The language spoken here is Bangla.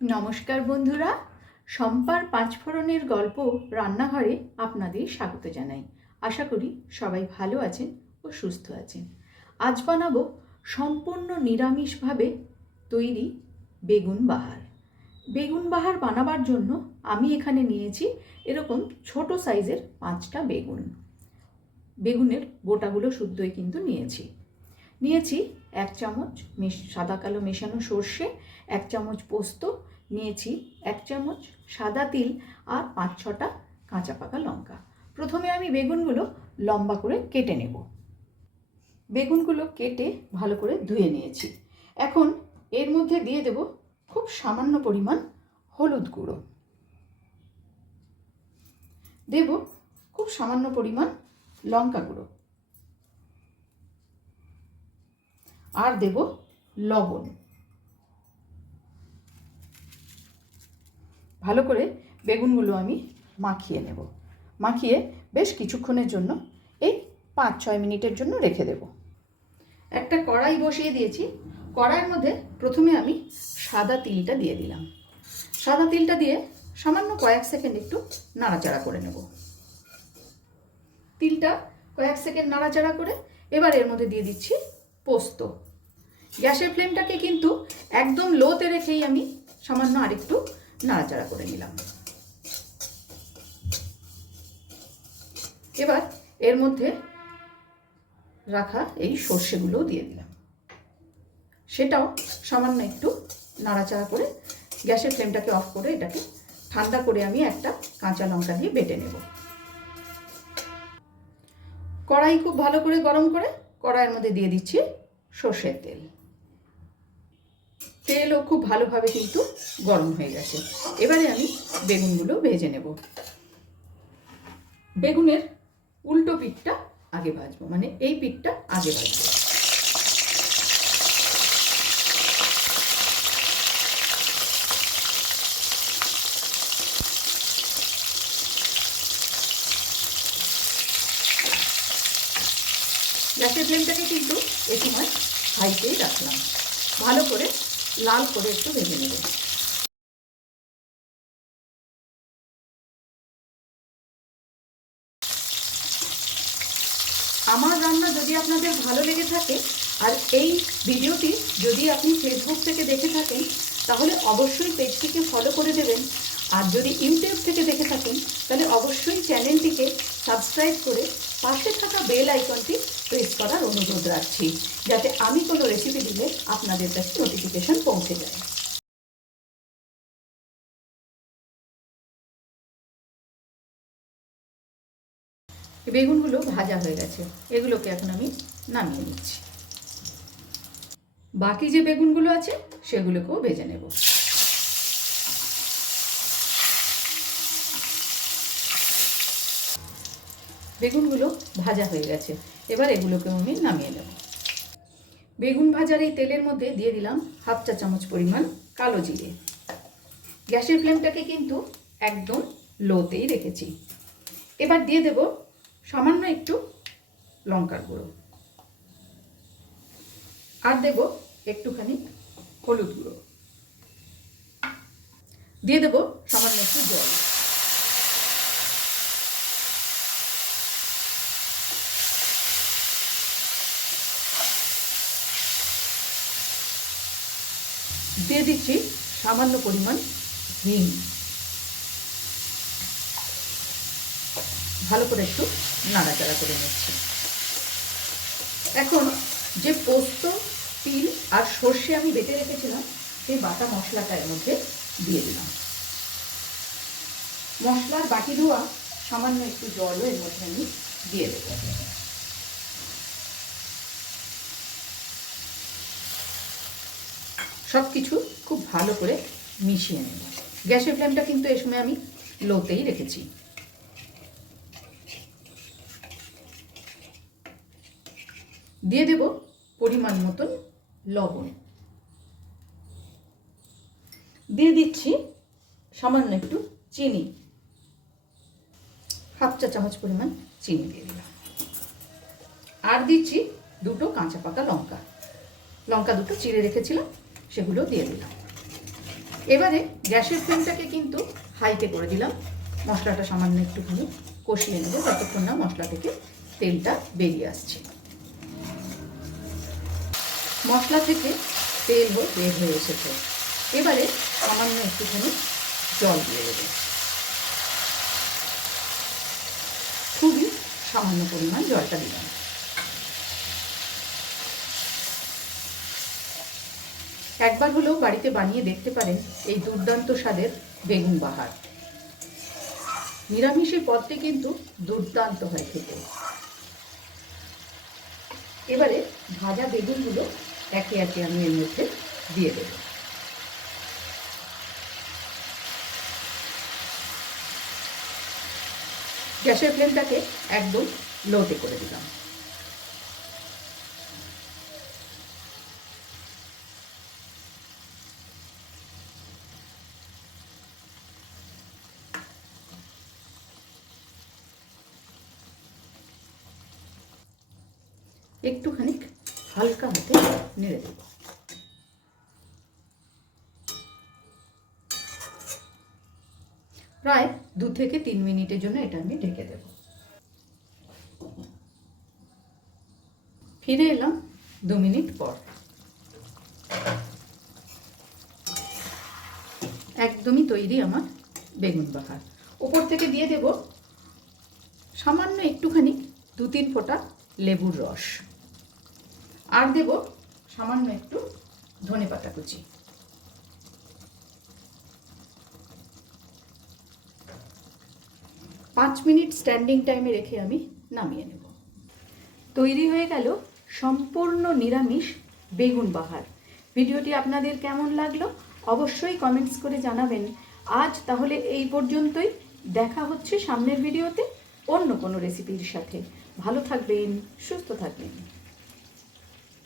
নমস্কার বন্ধুরা, শম্পার পাঁচফোড়নের গল্প রান্নাঘরে আপনাদের স্বাগত জানাই। আশা করি সবাই ভালো আছেন ও সুস্থ আছেন। আজ বানাবো সম্পূর্ণ নিরামিষভাবে তৈরি বেগুন বাহার। বেগুন বাহার বানাবার জন্য আমি এখানে নিয়েছি এরকম ছোট সাইজের 5টা বেগুন। বেগুনের বোটাগুলো শুদ্ধই কিন্তু নিয়েছি 1 চামচ সাদা কালো মেশানো সর্ষে, 1 চামচ পোস্ত, নিয়েছি 1 চামচ সাদা তিল আর 5-6টা কাঁচা পাকা লঙ্কা। প্রথমে আমি বেগুনগুলো লম্বা করে কেটে নেব। বেগুনগুলো কেটে ভালো করে ধুয়ে নিয়েছি। এখন এর মধ্যে দিয়ে দেব খুব সামান্য পরিমাণ হলুদ গুঁড়ো, দেব খুব সামান্য পরিমাণ লঙ্কা গুঁড়ো, আর দেব লবণ। ভালো করে বেগুনগুলো আমি মাখিয়ে নেব। মাখিয়ে বেশ কিছুক্ষণের জন্য এই 5-6 মিনিটের জন্য রেখে দেব। একটা কড়াই বসিয়ে দিয়েছি। কড়াইয়ের মধ্যে প্রথমে আমি সাদা তিলটা দিয়ে দিলাম। সাদা তিলটা দিয়ে সামান্য কয়েক সেকেন্ড একটু নাড়াচাড়া করে নেব। তিলটা কয়েক সেকেন্ড নাড়াচাড়া করে এবার এর মধ্যে দিয়ে দিচ্ছি পোস্ত। গ্যাসের ফ্লেমটাকে কিন্তু একদম লোতে রেখেই আমি সামান্য আরেকটু নাড়াচাড়া করে নিলাম। এবার এর মধ্যে রাখা এই সর্ষেগুলোও দিয়ে দিলাম। সেটাও সামান্য একটু নাড়াচাড়া করে গ্যাসের ফ্লেমটাকে অফ করে এটাকে ঠান্ডা করে আমি একটা কাঁচা লঙ্কা দিয়ে বেটে নেব। কড়াই খুব ভালো করে গরম করে কড়াইয়ের মধ্যে দিয়ে দিচ্ছি সর্ষের তেল। তেলও খুব ভালোভাবে কিন্তু গরম হয়ে গেছে। এবারে আমি বেগুনগুলো ভেজে নেব। বেগুনের উল্টো পিঠটা আগে ভাজবো, মানে এই পিঠটা আগে ভাজবো। গ্যাসের ফ্লেমটাকে কিন্তু এই সময় হাইতেই রাখলাম। ভালো করে লাল করে একটু ভেজে নেব। আমার রান্না যদি আপনাদের ভালো লেগে থাকে আর এই ভিডিওটি যদি আপনি ফেসবুক থেকে দেখে থাকেন তাহলে অবশ্যই পেজটিকে ফলো করে দেবেন। আর যদি ইউটিউব থেকে দেখে থাকেন তাহলে অবশ্যই চ্যানেলটিকে সাবস্ক্রাইব করে পাশে থাকা বেল আইকনটি প্রেস করার অনুরোধ রাখছি, যাতে আমি কোনো রেসিপি দিলে আপনাদের কাছে নোটিফিকেশন পৌঁছে যায়। বেগুনগুলো ভাজা হয়ে গেছে, এগুলোকে এখন আমি নামিয়ে নিচ্ছি। বাকি যে বেগুনগুলো আছে সেগুলোকেও ভেজে নেব। বেগুনগুলো ভাজা হয়ে গেছে, এবার এগুলোকেও আমি নামিয়ে নেব। বেগুন ভাজার এই তেলের মধ্যে দিয়ে দিলাম 1/2 চা চামচ পরিমাণ কালো জিরে। গ্যাসের ফ্লেমটাকে কিন্তু একদম লোতেই রেখেছি। এবার দিয়ে দেব সামান্য একটু লঙ্কার গুঁড়ো, আর দেব একটুখানি হলুদ গুঁড়ো, দিয়ে দেব সামান্য একটু জল। দিয়ে দিচ্ছি সামান্য পরিমাণ হিং। ভালো করে একটু নাড়াচাড়া করে নিচ্ছি। এখন যে পোস্ত, তিল আর সর্ষে আমি বেটে রেখেছিলাম সেই বাটা মশলাটা এর মধ্যে দিয়ে দিলাম। মশলার বাটি ধোয়া সামান্য একটু জলও এর মধ্যে আমি দিয়ে দেব। সব কিছু খুব ভালো করে মিশিয়ে নেব। গ্যাসের ফ্লেমটা কিন্তু এই সময় আমি লোতেই রেখেছি। দিয়ে দেব পরিমাণ মতন লবণ, দিয়ে দিচ্ছি সামান্য একটু চিনি, 1/2 চা চামচ পরিমাণ চিনি দিয়ে দিলাম। আর দিচ্ছি 2টো কাঁচা পাকা লঙ্কা, লঙ্কা দুটো চিড়ে রেখেছিলাম সেগুলো দিয়ে দিলাম। এবারে গ্যাসের ফ্লেমটাকে কিন্তু হাইতে করে দিলাম। মশলাটা সামান্য একটুখানি কষিয়ে নেব যতক্ষণ না মশলা থেকে তেলটা বেরিয়ে আসছে। মশলা থেকে তেল বের হয়ে এসেছে। এবারে সামান্য একটুখানি জল দিয়ে দেবো, খুবই সামান্য পরিমাণ জলটা দিলাম। একবার হলেও বাড়িতে বানিয়ে দেখতে পারেন এই দুর্দান্ত স্বাদের বেগুন বাহার। নিরামিষের পদটি কিন্তু দুর্দান্ত হয় খেতে। এবারে ভাজা বেগুনগুলো একে একে আমি এর মধ্যে দিয়ে দেব। গ্যাসের ফ্লেমটাকে একদম লোতে করে দিলাম। একটুখানি হালকা হাতে নেড়ে দেব। প্রায় 2 থেকে 3 মিনিটের জন্য এটা আমি ঢেকে দেব। ফিরে এলাম 2 মিনিট পর। একদমই তৈরি আমার বেগুন বাহার। ওপর থেকে দিয়ে দেব সামান্য একটুখানি 2-3 ফোঁটা লেবুর রস, আর দেব সামান্য একটু ধনেপাতা কুচি। পাঁচ মিনিট স্ট্যান্ডিং টাইমে রেখে আমি নামিয়ে নেব। তৈরি হয়ে গেল সম্পূর্ণ নিরামিষ বেগুন বাহার। ভিডিওটি আপনাদের কেমন লাগলো অবশ্যই কমেন্টস করে জানাবেন। আজ তাহলে এই পর্যন্তই। দেখা হচ্ছে সামনের ভিডিওতে অন্য কোনো রেসিপির সাথে। ভালো থাকবেন, সুস্থ থাকবেন।